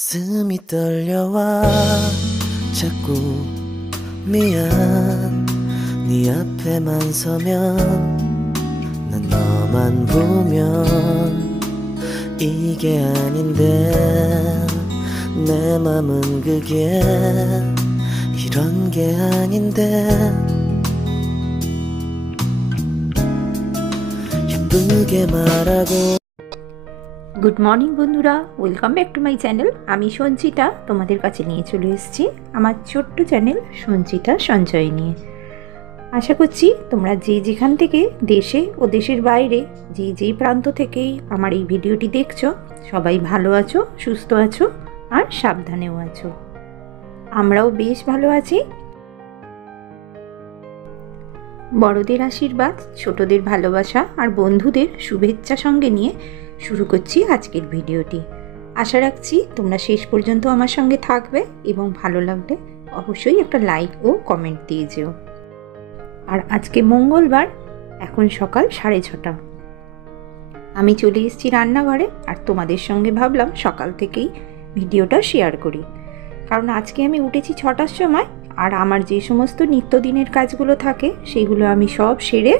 가슴이 떨려와 자꾸 미안 네 앞에만 서면 난 너만 보면 이게 아닌데 내 맘은 그게 이런 게 아닌데 예쁘게 말하고 good morning বন্ধুরা, welcome back to my channel. আমি সঞ্চিতা তোমাদের কাছে নিয়ে চলে এসেছি আমার ছোট্ট চ্যানেল সঞ্চিতা সঞ্চয় নিয়ে। আশা করছি তোমরা যে যেখান থেকে দেশে ও দেশের বাইরে যেই প্রান্ত থেকেই আমার এই ভিডিওটি দেখছো সবাই ভালো আছো, সুস্থ আছো আর সাবধানেও আছো। আমরাও বেশ ভালো আছি। বড়দের আশীর্বাদ, ছোটদের ভালোবাসা আর বন্ধুদের শুভেচ্ছা সঙ্গে নিয়ে শুরু করছি আজকের ভিডিওটি। আশা রাখছি তোমরা শেষ পর্যন্ত আমার সঙ্গে থাকবে এবং ভালো লাগলে অবশ্যই একটা লাইক ও কমেন্ট দিয়ে যেও। আর আজকে মঙ্গলবার, এখন সকাল 6:30। আমি চলে এসেছি রান্নাঘরে আর তোমাদের সঙ্গে ভাবলাম সকাল থেকেই ভিডিওটা শেয়ার করি, কারণ আজকে আমি উঠেছি 6টার সময় আর আমার যে সমস্ত নিত্যদিনের কাজগুলো থাকে সেগুলো আমি সব সেরে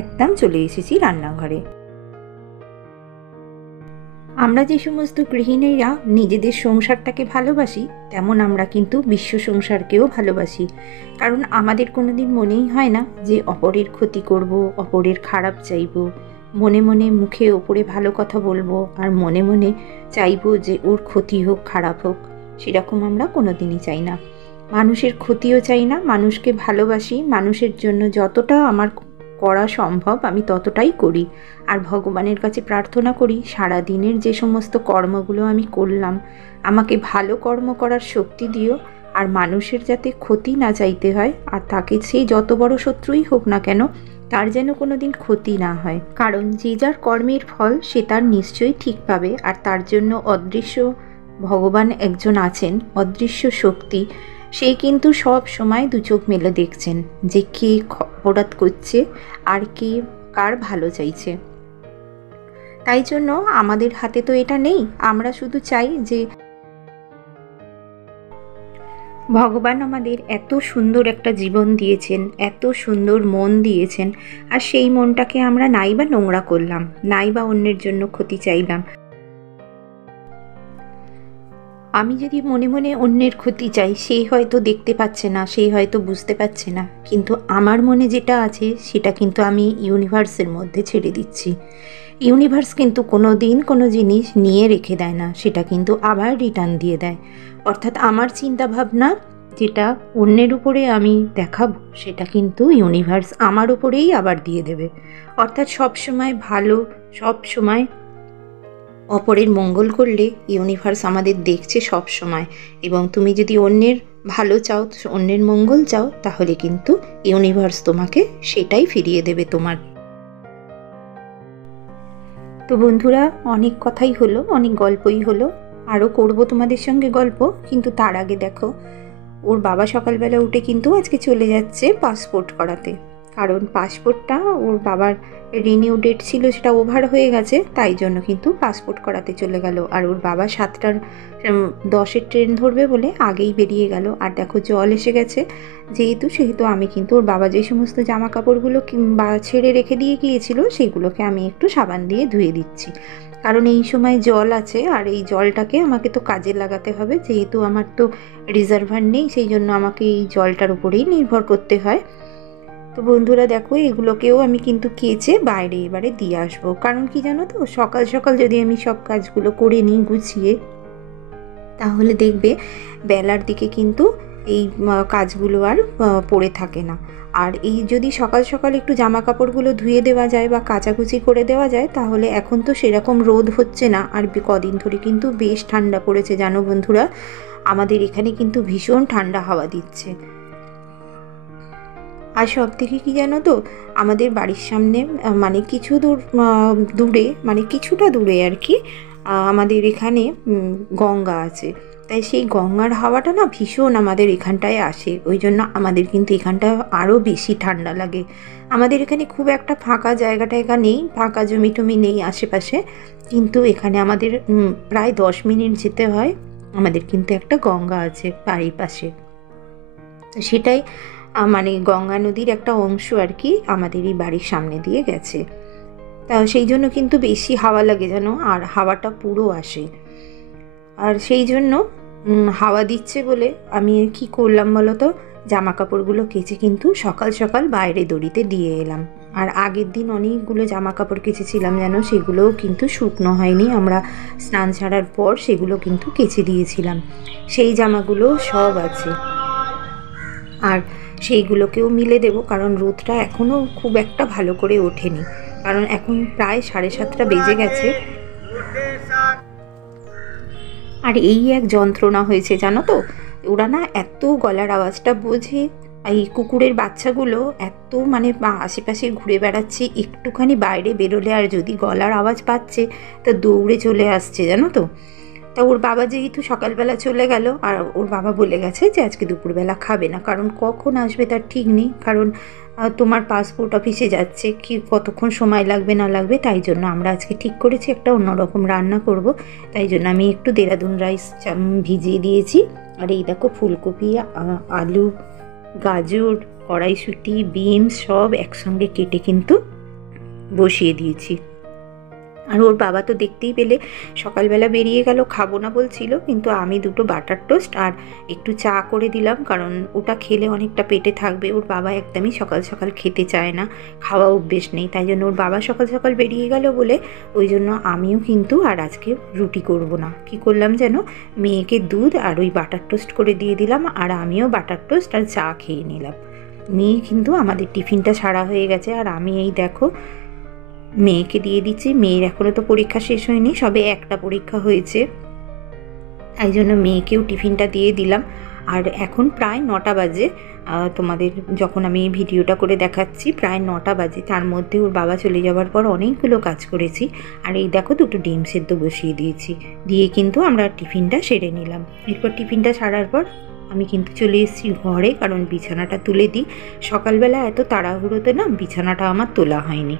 একদম চলে এসেছি রান্নাঘরে। আমরা যে সমস্ত গৃহিণীরা নিজেদের সংসারটাকে ভালোবাসি, তেমন আমরা কিন্তু বিশ্ব সংসারকেও ভালোবাসি। কারণ আমাদের কোনোদিন মনেই হয় না যে অপরের ক্ষতি করব, অপরের খারাপ চাইব। মনে মনে মুখে ওপরে ভালো কথা বলবো আর মনে মনে চাইবো যে ওর ক্ষতি হোক, খারাপ হোক। সেরকম আমরা কোনোদিনই চাই না। মানুষের ক্ষতিও চাই না, মানুষকে ভালোবাসি। মানুষের জন্য যতটা আমার করা সম্ভব আমি ততটাই করি। আর ভগবানের কাছে প্রার্থনা করি সারা দিনের যে সমস্ত কর্মগুলো আমি করলাম আমাকে ভালো কর্ম করার শক্তি দিও, আর মানুষের যাতে ক্ষতি না চাইতে হয়, আর তাকে সে যত বড় শত্রুই হোক না কেন তার যেন কোনো দিন ক্ষতি না হয়। কারণ যে যার কর্মের ফল সে তার নিশ্চয়ই ঠিক পাবে। আর তার জন্য অদৃশ্য ভগবান একজন আছেন, অদৃশ্য শক্তি। সে কিন্তু সব সময় দু চোখ মেলে দেখছেন যে কে অপরাধ করছে আর কে কার ভালো চাইছে। তাই জন্য আমাদের হাতে তো এটা নেই। আমরা শুধু চাই যে ভগবান আমাদের এত সুন্দর একটা জীবন দিয়েছেন, এত সুন্দর মন দিয়েছেন, আর সেই মনটাকে আমরা নাই বা নোংরা করলাম, নাই বা অন্যের জন্য ক্ষতি চাইলাম। আমি যদি মনে মনে অন্যের ক্ষতি চাই, সেই হয়তো দেখতে পাচ্ছে না, সেই হয়তো বুঝতে পারছে না, কিন্তু আমার মনে যেটা আছে সেটা কিন্তু আমি ইউনিভার্সের মধ্যে ছেড়ে দিচ্ছি। ইউনিভার্স কিন্তু কোনো দিন কোনো জিনিস নিয়ে রেখে দেয় না, সেটা কিন্তু আবার রিটার্ন দিয়ে দেয়। অর্থাৎ আমার চিন্তা ভাবনা যেটা অন্যের উপরে আমি দেখাবো সেটা কিন্তু ইউনিভার্স আমার উপরেই আবার দিয়ে দেবে। অর্থাৎ সবসময় ভালো, সব সময় অপরের মঙ্গল করলে ইউনিভার্স আমাদের দেখছে সব সময়। এবং তুমি যদি অন্যের ভালো চাও, অন্যের মঙ্গল চাও, তাহলে কিন্তু ইউনিভার্স তোমাকে সেটাই ফিরিয়ে দেবে তোমার। তো বন্ধুরা, অনেক কথাই হলো, অনেক গল্পই হলো, আরও করব তোমাদের সঙ্গে গল্প। কিন্তু তার আগে দেখো, ওর বাবা সকালবেলা উঠে কিন্তু আজকে চলে যাচ্ছে পাসপোর্ট করাতে। কারণ পাসপোর্টটা ওর বাবার রিনিউ ডেট ছিল, সেটা ওভার হয়ে গেছে, তাই জন্য কিন্তু পাসপোর্ট করাতে চলে গেল। আর ওর বাবা 7:10 ট্রেন ধরবে বলে আগেই বেরিয়ে গেল। আর দেখো জল এসে গেছে সেহেতু আমি কিন্তু ওর বাবা যে সমস্ত জামা কাপড়গুলো ছেড়ে রেখে দিয়ে গিয়েছিল সেগুলোকে আমি একটু সাবান দিয়ে ধুয়ে দিচ্ছি। কারণ এই সময় জল আছে আর এই জলটাকে আমাকে তো কাজে লাগাতে হবে। যেহেতু আমার তো রিজার্ভার নেই, সেই জন্য আমাকে এই জলটার উপরেই নির্ভর করতে হয়। তো বন্ধুরা দেখো, এগুলোকেও আমি কিন্তু কেচে বাইরে এবারে দিয়ে আসবো। কারণ কি জানো তো, সকাল সকাল যদি আমি সব কাজগুলো করে নিই গুছিয়ে, তাহলে দেখবে বেলার দিকে কিন্তু এই কাজগুলো আর পড়ে থাকে না। আর এই যদি সকাল সকাল একটু জামা কাপড়গুলো ধুয়ে দেওয়া যায় বা কাচাকুচি করে দেওয়া যায়, তাহলে এখন তো সেরকম রোদ হচ্ছে না। আর কদিন ধরে কিন্তু বেশ ঠান্ডা পড়েছে জানো বন্ধুরা, আমাদের এখানে কিন্তু ভীষণ ঠান্ডা হাওয়া দিচ্ছে। আর সব থেকে কী জানো তো, আমাদের বাড়ির সামনে মানে কিছু দূরে, মানে কিছুটা দূরে আর কি, আমাদের এখানে গঙ্গা আছে। তাই সেই গঙ্গার হাওয়াটা না ভীষণ আমাদের এখানটায় আসে। ওই জন্য আমাদের কিন্তু এখানটা আরও বেশি ঠান্ডা লাগে। আমাদের এখানে খুব একটা ফাঁকা জায়গা নেই, ফাঁকা জমি টমি নেই আশেপাশে, কিন্তু এখানে আমাদের প্রায় 10 মিনিট যেতে হয় আমাদের কিন্তু একটা গঙ্গা আছে বাড়ির পাশে, তো সেটাই মানে গঙ্গা নদীর একটা অংশ আর কি আমাদের এই বাড়ির সামনে দিয়ে গেছে। তা সেই জন্য কিন্তু বেশি হাওয়া লাগে জানো, আর হাওয়াটা পুরো আসে। আর সেই জন্য হাওয়া দিচ্ছে বলে আমি কি করলাম বলো তো, জামা কাপড়গুলো কেচে কিন্তু সকাল সকাল বাইরে দড়িতে দিয়ে এলাম। আর আগের দিন অনেকগুলো জামা কাপড় কেচেছিলাম যেন, সেগুলোও কিন্তু শুকনো হয়নি, আমরা স্নান ছাড়ার পর সেগুলো কিন্তু কেচে দিয়েছিলাম। সেই জামাগুলো সব আছে, আর সেইগুলোকেও মিলে দেবো, কারণ রোদটা এখনও খুব একটা ভালো করে ওঠেনি, কারণ এখন প্রায় 7:30 বেজে গেছে। আর এই এক যন্ত্রণা হয়েছে জানো তো, ওরা না এত গলার আওয়াজটা বোঝে, এই কুকুরের বাচ্চাগুলো এত মানে আশেপাশে ঘুরে বেড়াচ্ছে, একটুখানি বাইরে বেরোলে আর যদি গলার আওয়াজ পাচ্ছে তা দৌড়ে চলে আসছে জানো তো। তা ওর বাবা যেহেতু সকালবেলা চলে গেল, আর ওর বাবা বলে গেছে যে আজকে দুপুরবেলা খাবে না, কারণ কখন আসবে তার ঠিক নেই, কারণ তোমার পাসপোর্ট অফিসে যাচ্ছে, কি কতক্ষণ সময় লাগবে না লাগবে, তাই জন্য আমরা আজকে ঠিক করেছি একটা অন্যরকম রান্না করব। তাই জন্য আমি একটু দেরাদুন রাইস ভিজিয়ে দিয়েছি। আর এই দেখো ফুলকপি, আলু, গাজর, কড়াইশুঁটি, বিনস সব একসঙ্গে কেটে কিন্তু বসিয়ে দিয়েছি। আর ওর বাবা তো দেখতেই পেলে সকালবেলা বেরিয়ে গেল, খাবো না বলছিল, কিন্তু আমি দুটো বাটার টোস্ট আর একটু চা করে দিলাম, কারণ ওটা খেলে অনেকটা পেটে থাকবে। ওর বাবা একদমই সকাল সকাল খেতে চায় না, খাওয়া অভ্যেস নেই, তাই জন্য ওর বাবা সকাল সকাল বেরিয়ে গেল বলে ওই জন্য আমিও কিন্তু আর আজকে রুটি করব না। কি করলাম যেন, মেয়েকে দুধ আর ওই বাটার টোস্ট করে দিয়ে দিলাম, আর আমিও বাটার টোস্ট আর চা খেয়ে নিলাম। মেয়ে কিন্তু আমাদের টিফিনটা ছাড়া হয়ে গেছে, আর আমি এই দেখো মেয়েকে দিয়ে দিচ্ছি। মেয়ের এখনও তো পরীক্ষা শেষ হয়নি, সবে একটা পরীক্ষা হয়েছে, তাই জন্য মেয়েকেও টিফিনটা দিয়ে দিলাম। আর এখন প্রায় 9টা বাজে, তোমাদের যখন আমি ভিডিওটা করে দেখাচ্ছি প্রায় 9টা বাজে। তার মধ্যে ওর বাবা চলে যাওয়ার পর অনেকগুলো কাজ করেছি। আর এই দেখো দুটো ডিম সেদ্ধ বসিয়ে দিয়েছি, দিয়ে কিন্তু আমরা টিফিনটা সেরে নিলাম। এরপর টিফিনটা ছাড়ার পর আমি কিন্তু চলে এসেছি ঘরে, কারণ বিছানাটা তুলে দিই। সকালবেলা এত তাড়াহুড়োতে না বিছানাটা আমার তোলা হয়নি,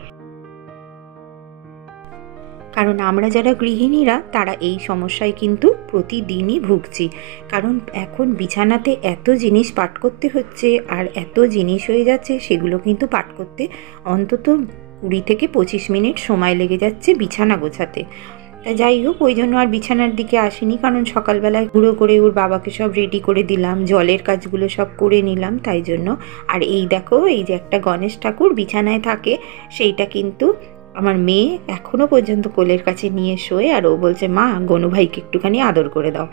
কারণ আমরা যারা গৃহিণীরা তারা এই সমস্যায় কিন্তু প্রতিদিনই ভুগছি। কারণ এখন বিছানাতে এত জিনিস পাট করতে হচ্ছে, আর এত জিনিস হয়ে যাচ্ছে, সেগুলো কিন্তু পাট করতে অন্তত 20 থেকে 25 মিনিট সময় লেগে যাচ্ছে বিছানা গোছাতে। তা যাই হোক, ওই জন্য আর বিছানার দিকে আসিনি, কারণ সকালবেলায় গুঁড়ো করে ওর বাবাকে সব রেডি করে দিলাম, জলের কাজগুলো সব করে নিলাম, তাই জন্য। আর এই দেখো, এই যে একটা গণেশ ঠাকুর বিছানায় থাকে, সেইটা কিন্তু আমার মেয়ে এখনও পর্যন্ত কোলের কাছে নিয়ে শোয়, আর ও বলছে মা গনু ভাইকে একটুখানি আদর করে দাও।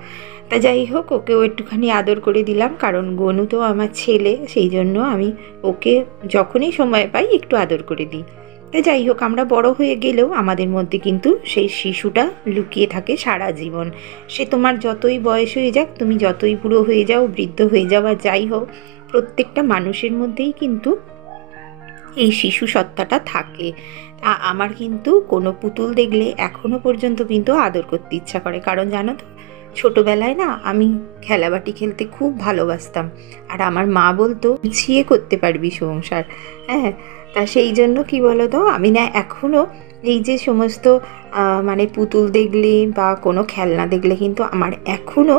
তা যাই হোক, ওকেও একটুখানি আদর করে দিলাম, কারণ গনু তো আমার ছেলে, সেই জন্য আমি ওকে যখনই সময় পাই একটু আদর করে দিই। তা যাই হোক, আমরা বড় হয়ে গেলেও আমাদের মধ্যে কিন্তু সেই শিশুটা লুকিয়ে থাকে সারা জীবন। সে তোমার যতই বয়স হয়ে যাক, তুমি যতই বুড়ো হয়ে যাও, বৃদ্ধ হয়ে যাও, আর যাই হোক, প্রত্যেকটা মানুষের মধ্যেই কিন্তু এই শিশু সত্তাটা থাকে। আমার কিন্তু কোনো পুতুল দেখলে এখনো পর্যন্ত কিন্তু আদর করতে ইচ্ছা করে, কারণ জানো তো ছোটোবেলায় না আমি খেলাবাটি খেলতে খুব ভালোবাসতাম, আর আমার মা বলতো গুছিয়ে করতে পারবি সংসার। হ্যাঁ, তা সেই জন্য কি বলো তো, আমি না এখনও এই যে সমস্ত মানে পুতুল দেখলে বা কোনো খেলনা দেখলে কিন্তু আমার এখনও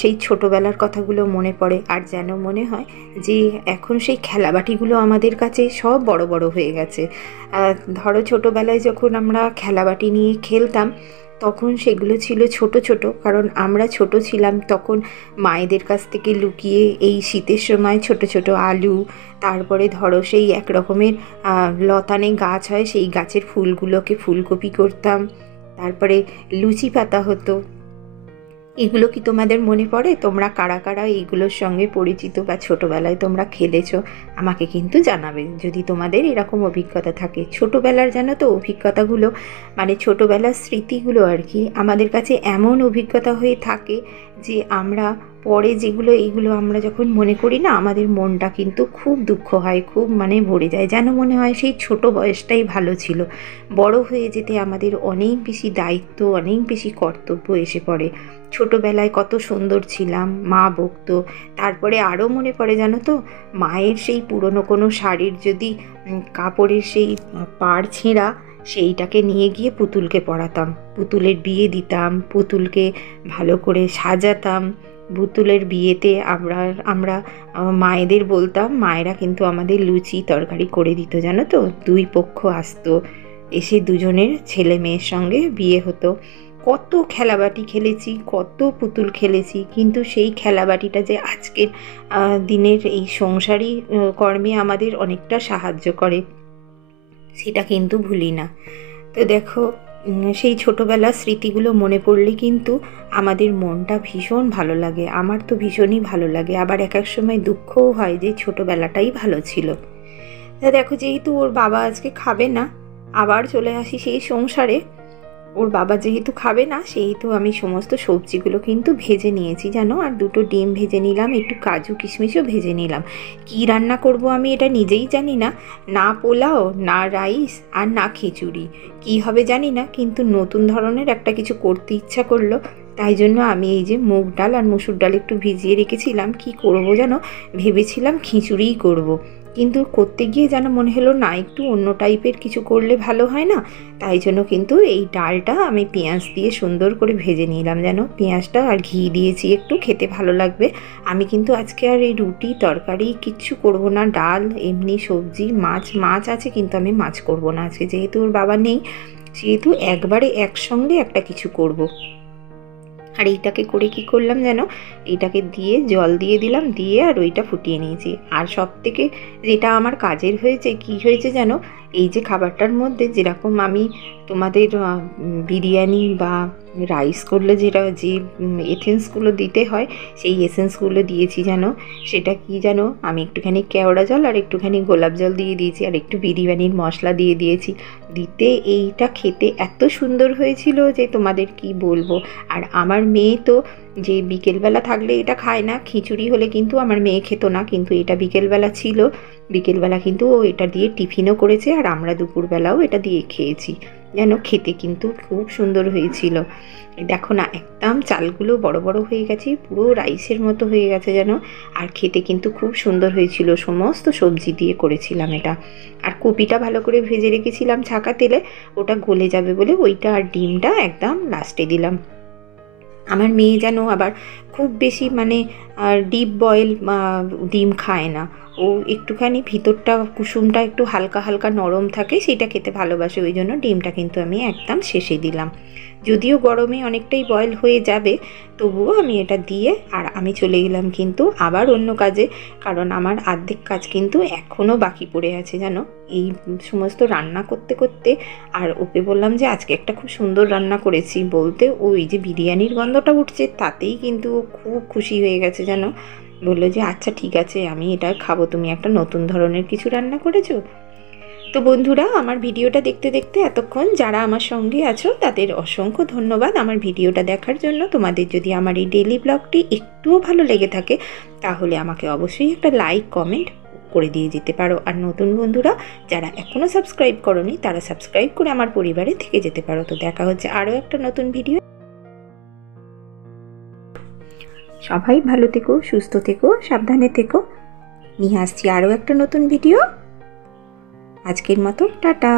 সেই ছোটোবেলার কথাগুলো মনে পড়ে, আর যেন মনে হয় যে এখন সেই খেলাবাটিগুলো আমাদের কাছে সব বড় বড় হয়ে গেছে। ধরো ছোটোবেলায় যখন আমরা খেলাবাটি নিয়ে খেলতাম, তখন সেগুলো ছিল ছোট ছোট, কারণ আমরা ছোট ছিলাম তখন। মায়েদের কাছ থেকে লুকিয়ে এই শীতের সময় ছোট ছোট আলু, তারপরে ধরো সেই এক রকমের লতানে গাছ হয়, সেই গাছের ফুলগুলোকে ফুলকপি করতাম, তারপরে লুচি পাতা হতো। এগুলো কি তোমাদের মনে পড়ে? তোমরা কারা কারা এইগুলোর সঙ্গে পরিচিত বা ছোটোবেলায় তোমরা খেলেছো, আমাকে কিন্তু জানাবে যদি তোমাদের এরকম অভিজ্ঞতা থাকে। ছোটোবেলার জানো তো অভিজ্ঞতাগুলো, মানে ছোটোবেলার স্মৃতিগুলো আর কি, আমাদের কাছে এমন অভিজ্ঞতা হয়ে থাকে যে আমরা পরে এইগুলো আমরা যখন মনে করি না, আমাদের মনটা কিন্তু খুব দুঃখ হয়, খুব মানে ভরে যায়, যেন মনে হয় সেই ছোট বয়সটাই ভালো ছিল। বড় হয়ে যেতে আমাদের অনেক বেশি দায়িত্ব, অনেক বেশি কর্তব্য এসে পড়ে। ছোটোবেলায় কত সুন্দর ছিলাম, মা বকতো। তারপরে আরও মনে পড়ে জানো তো, মায়ের সেই পুরনো কোনো শাড়ির যদি কাপড়ের সেই পাড় ছেঁড়া সেইটাকে নিয়ে গিয়ে পুতুলকে পরাতাম, পুতুলের বিয়ে দিতাম, পুতুলকে ভালো করে সাজাতাম। পুতুলের বিয়েতে আমরা মায়েদের বলতাম, মায়েরা কিন্তু আমাদের লুচি তরকারি করে দিত, জানো তো। দুই পক্ষ আসতো, এসে দুজনের ছেলে মেয়ের সঙ্গে বিয়ে হতো। কত খেলাবাটি খেলেছি, কত পুতুল খেলেছি, কিন্তু সেই খেলাবাটিটা যে আজকের দিনের এই সংসারী কর্মে আমাদের অনেকটা সাহায্য করে, সেটা কিন্তু ভুলি না। তো দেখো, সেই ছোটোবেলার স্মৃতিগুলো মনে পড়লে কিন্তু আমাদের মনটা ভীষণ ভালো লাগে। আমার তো ভীষণই ভালো লাগে, আবার এক এক সময় দুঃখও হয় যে ছোটোবেলাটাই ভালো ছিল। তা দেখো, যেহেতু ওর বাবা আজকে খাবে না, আবার চলে আসি সেই সংসারে। ওর বাবা যেহেতু খাবে না, সেহেতু আমি সমস্ত সবজিগুলো কিন্তু ভেজে নিয়েছি জানো, আর দুটো ডিম ভেজে নিলাম, একটু কাজু কিশমিশও ভেজে নিলাম। কি রান্না করব আমি এটা নিজেই জানি না, না পোলাও, না রাইস, আর না খিচুড়ি, কি হবে জানি না, কিন্তু নতুন ধরনের একটা কিছু করতে ইচ্ছা করলো। তাই জন্য আমি এই যে মুগ ডাল আর মসুর ডাল একটু ভিজিয়ে রেখেছিলাম, কি করব যেন ভেবেছিলাম খিচুড়িই করব, কিন্তু করতে গিয়ে যেন মনে হলো না, একটু অন্য টাইপের কিছু করলে ভালো হয় না। তাই জন্য কিন্তু এই ডালটা আমি পেঁয়াজ দিয়ে সুন্দর করে ভেজে নিলাম, যেন পেঁয়াজটা আর ঘি দিয়েছি, একটু খেতে ভালো লাগবে। আমি কিন্তু আজকে আর এই রুটি তরকারি কিচ্ছু করব না, ডাল এমনি সবজি, মাছ আছে, কিন্তু আমি মাছ করব না আজকে, যেহেতু ওর বাবা নেই, সেহেতু একবারে একসঙ্গে একটা কিছু করব। আর এইটাকে করে কি করলাম যেন, এইটাকে দিয়ে জল দিয়ে দিলাম, দিয়ে আর ওইটা ফুটিয়ে নিয়েছি। আর সব থেকে যেটা আমার কাজের হয়েছে, কি হয়েছে যেন, এই যে খাবারটার মধ্যে যেরকম আমি তোমাদের বিরিয়ানি বা রাইস করলে যে এসেন্সগুলো দিতে হয়, সেই এসেন্সগুলো দিয়েছি যেন। সেটা কি যেন, আমি একটুখানি কেওড়া জল আর একটুখানি গোলাপ জল দিয়ে দিয়েছি, আর একটু বিরিয়ানির মশলা দিয়ে দিয়েছি। দিতে এইটা খেতে এত সুন্দর হয়েছিল যে তোমাদের কি বলবো। আর আমার মেয়ে তো, যে বিকেলবেলা থাকলে এটা খায় না, খিচুড়ি হলে কিন্তু আমার মেয়ে খেত না, কিন্তু এটা বিকেলবেলা ছিল, বিকেলবেলা কিন্তু ও এটা দিয়ে টিফিনও করেছে, আর আমরা দুপুরবেলাও এটা দিয়ে খেয়েছি। যেন খেতে কিন্তু খুব সুন্দর হয়েছিল। দেখো না, একদম চালগুলো বড় বড় হয়ে গেছে, পুরো রাইসের মতো হয়ে গেছে যেন, আর খেতে কিন্তু খুব সুন্দর হয়েছিল। সমস্ত সবজি দিয়ে করেছিলাম এটা। আর কপিটা ভালো করে ভেজে রেখেছিলাম ছাকা তেলে, ওটা গলে যাবে বলে ওইটা আর ডিমটা একদম লাস্টে দিলাম। আমার মেয়ে যেন আবার খুব বেশি ডিপ বয়েল ডিম খায় না, ও একটুখানি ভিতরটা কুসুমটা একটু হালকা হালকা নরম থাকে, সেটা খেতে ভালোবাসে, ওই জন্য ডিমটা কিন্তু আমি একদম শেষে দিলাম। যদিও গরমে অনেকটাই বয়েল হয়ে যাবে, তবুও আমি এটা দিয়ে আর আমি চলে গেলাম কিন্তু আবার অন্য কাজে, কারণ আমার অর্ধেক কাজ কিন্তু এখনও বাকি পড়ে আছে জানো, এই সমস্ত রান্না করতে করতে। আর ওকে বললাম যে আজকে একটা খুব সুন্দর রান্না করেছি, বলতে ওই যে বিরিয়ানির গন্ধটা উঠছে, তাতেই কিন্তু ও খুব খুশি হয়ে গেছে জানো। বললো যে আচ্ছা ঠিক আছে, আমি এটা খাবো, তুমি একটা নতুন ধরনের কিছু রান্না করেছো। তো বন্ধুরা, আমার ভিডিওটা দেখতে দেখতে এতক্ষণ যারা আমার সঙ্গে আছো, তাদের অসংখ্য ধন্যবাদ আমার ভিডিওটা দেখার জন্য। তোমাদের যদি আমার এই ডেইলি ব্লগটি একটুও ভালো লেগে থাকে, তাহলে আমাকে অবশ্যই একটা লাইক কমেন্ট করে দিয়ে যেতে পারো। আর নতুন বন্ধুরা যারা এখনও সাবস্ক্রাইব করোনি, তারা সাবস্ক্রাইব করে আমার পরিবারে থেকে যেতে পারো। তো দেখা হচ্ছে আরও একটা নতুন ভিডিও। সবাই ভালো থেকো, সুস্থ থেকো, সাবধানে থেকো। নিয়ে আসছি আরও একটা নতুন ভিডিও। আজকের মতো টাটা।